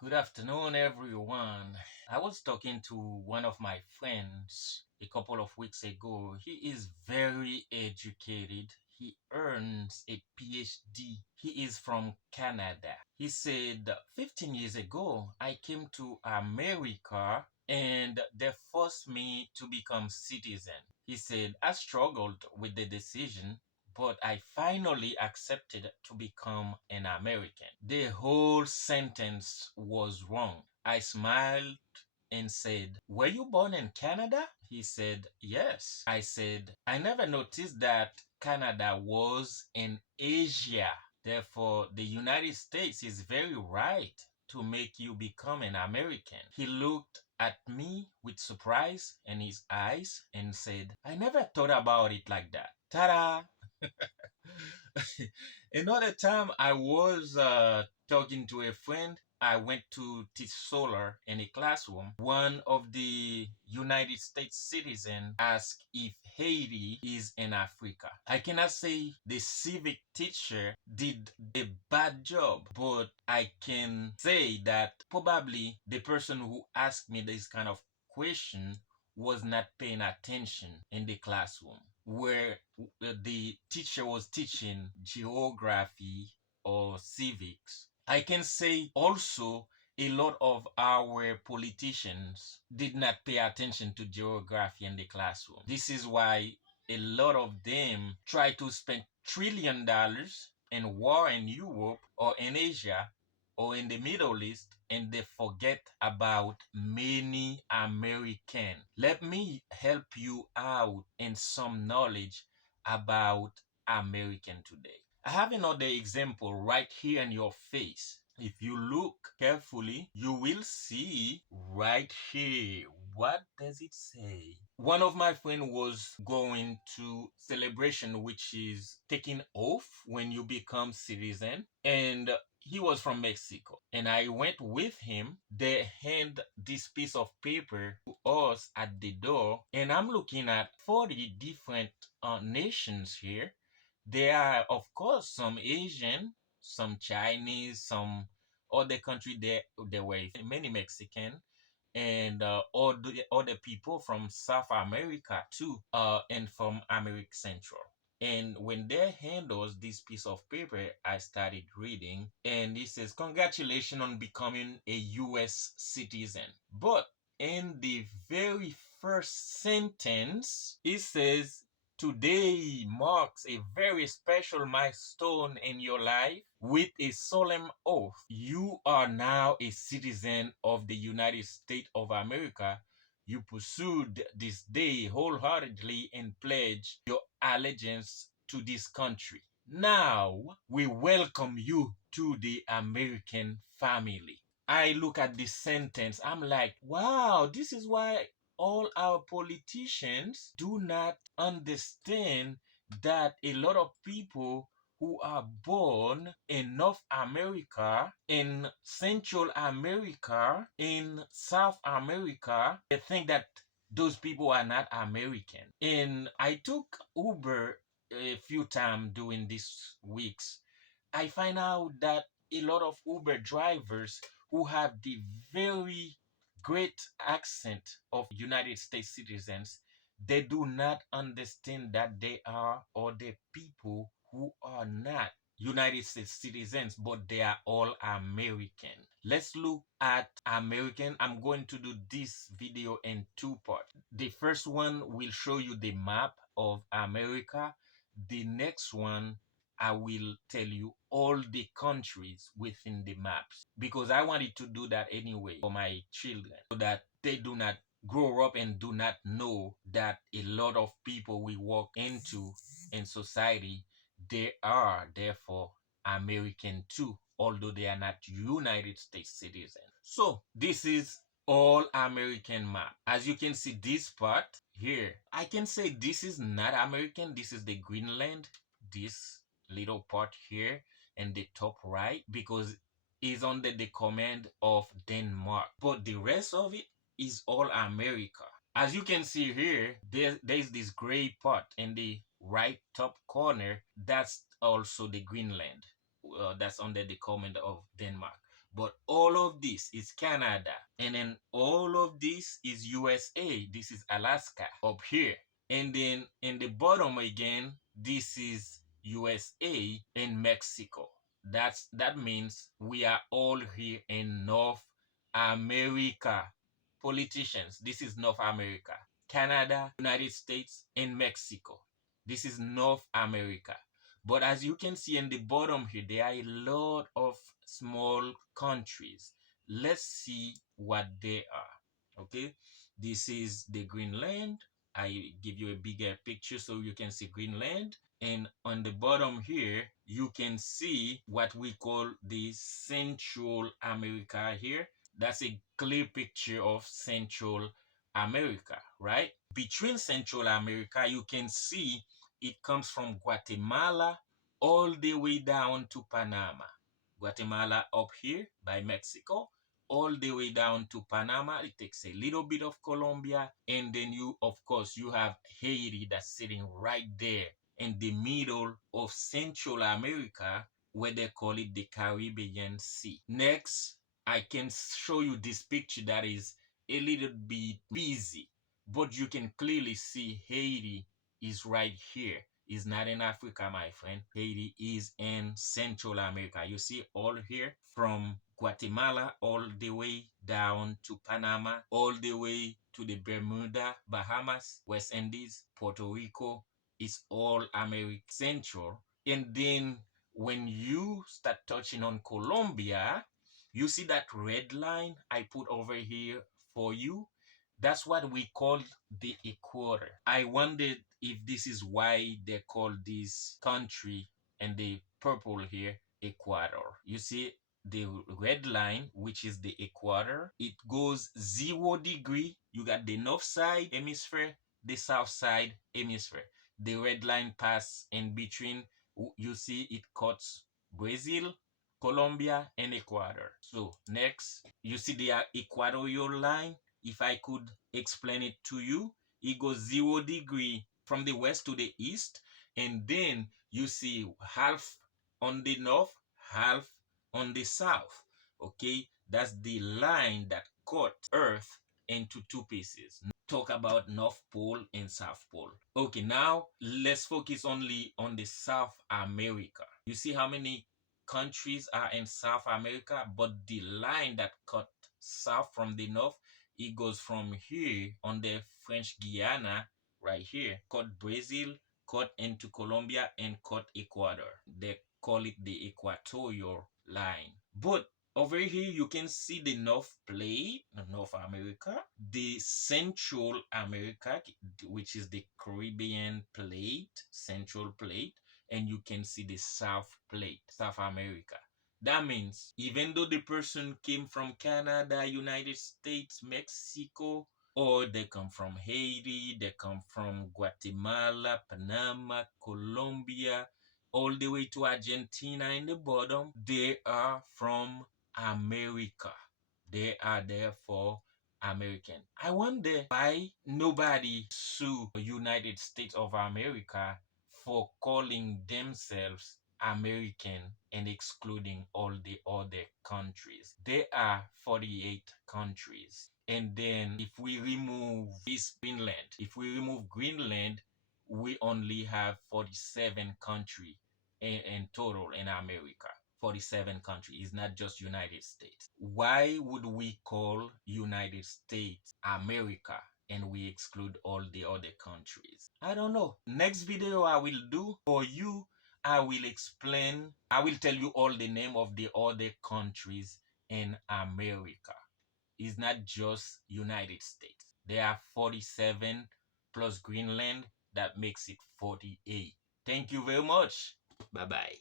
Good afternoon, everyone. I was talking to one of my friends a couple of weeks ago. He is very educated. He earns a PhD. He is from Canada. He said, 15 years ago, I came to America and they forced me to become citizen. He said, I struggled with the decision, but I finally accepted to become an American. The whole sentence was wrong. I smiled and said, Were you born in Canada? He said, Yes. I said, I never noticed that Canada was in Asia. Therefore, the United States is very right to make you become an American. He looked at me with surprise in his eyes and said, I never thought about it like that. Ta-da! Another time I was talking to a friend. I went to teach solar in a classroom. One of the United States citizens asked if Haiti is in Africa. I cannot say the civic teacher did a bad job, but I can say that probably the person who asked me this kind of question was not paying attention in the classroom where the teacher was teaching geography or civics. I can say also a lot of our politicians did not pay attention to geography in the classroom. This is why a lot of them try to spend $1 trillion in war in Europe or in Asia or in the Middle East, and they forget about many Americans. Let me help you out in some knowledge about American today. I have another example right here in your face. If you look carefully, you will see right here. What does it say? One of my friends was going to celebration, which is taking oath when you become citizen. And he was from Mexico. And I went with him. They hand this piece of paper to us at the door. And I'm looking at 40 different nations here. There are, of course, some Asian, some Chinese, some other country. There were many Mexican and other people from South America too, and from America Central. And when they hand us this piece of paper, I started reading, and it says, Congratulations on becoming a US citizen. But in the very first sentence, it says, Today marks a very special milestone in your life. With a solemn oath, you are now a citizen of the United States of America. You pursued this day wholeheartedly and pledge your allegiance to this country. Now we welcome you to the American family. I look at this sentence, I'm like, wow, this is why all our politicians do not understand that a lot of people who are born in North America, in Central America, in South America, they think that those people are not American. And I took Uber a few times during these weeks. I find out that a lot of Uber drivers who have the very great accent of United States citizens, they do not understand that they are other people who are not United States citizens, but they are all American. Let's look at American. I'm going to do this video in two parts. The first one will show you the map of America. The next one, I will tell you all the countries within the maps because I wanted to do that anyway for my children so that they do not grow up and do not know that a lot of people we walk into in society, they are therefore American too, although they are not United States citizens. So this is all American map. As you can see this part here, I can say this is not American. This is the Greenland. This little part here in the top right because it's under the command of Denmark. But the rest of it is all America. As you can see here, there's this gray part in the right top corner. That's also the Greenland. That's under the command of Denmark. But all of this is Canada. And then all of this is USA. This is Alaska up here. And then in the bottom again, this is USA and Mexico. That means we are all here in North America. Politicians, this is North America. Canada, United States, and Mexico. This is North America. But as you can see in the bottom here, there are a lot of small countries. Let's see what they are. Okay, this is the Greenland. I give you a bigger picture so you can see Greenland. And on the bottom here, you can see what we call the Central America here. That's a clear picture of Central America, right? Between Central America, you can see it comes from Guatemala all the way down to Panama. Guatemala up here by Mexico, all the way down to Panama. It takes a little bit of Colombia, and then you, of course, you have Haiti that's sitting right there in the middle of Central America, where they call it the Caribbean Sea. Next, I can show you this picture that is a little bit busy, but you can clearly see Haiti is right here. Is not in Africa, my friend. Haiti is in Central America. You see all here from Guatemala all the way down to Panama, all the way to the Bermuda, Bahamas, West Indies, Puerto Rico. It's all America Central. And then when you start touching on Colombia, you see that red line I put over here for you. That's what we call the equator. I wondered if this is why they call this country and the purple here equator. You see the red line, which is the equator, it goes 0 degree. You got the north side hemisphere, the south side hemisphere. The red line pass in between. You see it cuts Brazil, Colombia, and Ecuador. So next, you see the equatorial line. If I could explain it to you, it goes 0 degree from the west to the east, and then you see half on the north, half on the south. Okay, that's the line that cut Earth into two pieces. Talk about North Pole and South Pole. Okay, now let's focus only on the South America. You see how many countries are in South America, but the line that cut south from the north, it goes from here on the French Guiana right here, cut Brazil, cut into Colombia, and cut Ecuador. They call it the equatorial line. But over here, you can see the North Plate, North America, the Central America, which is the Caribbean Plate, Central Plate, and you can see the South Plate, South America. That means even though the person came from Canada, United States, Mexico, or they come from Haiti, they come from Guatemala, Panama, Colombia, all the way to Argentina in the bottom, they are from America. They are therefore American. I wonder why nobody sue the United States of America for calling themselves American and excluding all the other countries. There are 48 countries. And then if we remove this Greenland, if we remove Greenland, we only have 47 countries in total in America. 47 countries. It's not just United States. Why would we call United States America and we exclude all the other countries? I don't know. Next video I will do for you, I will explain, I will tell you all the name of the other countries in America. It's not just United States. There are 47 plus Greenland, that makes it 48. Thank you very much. Bye-bye.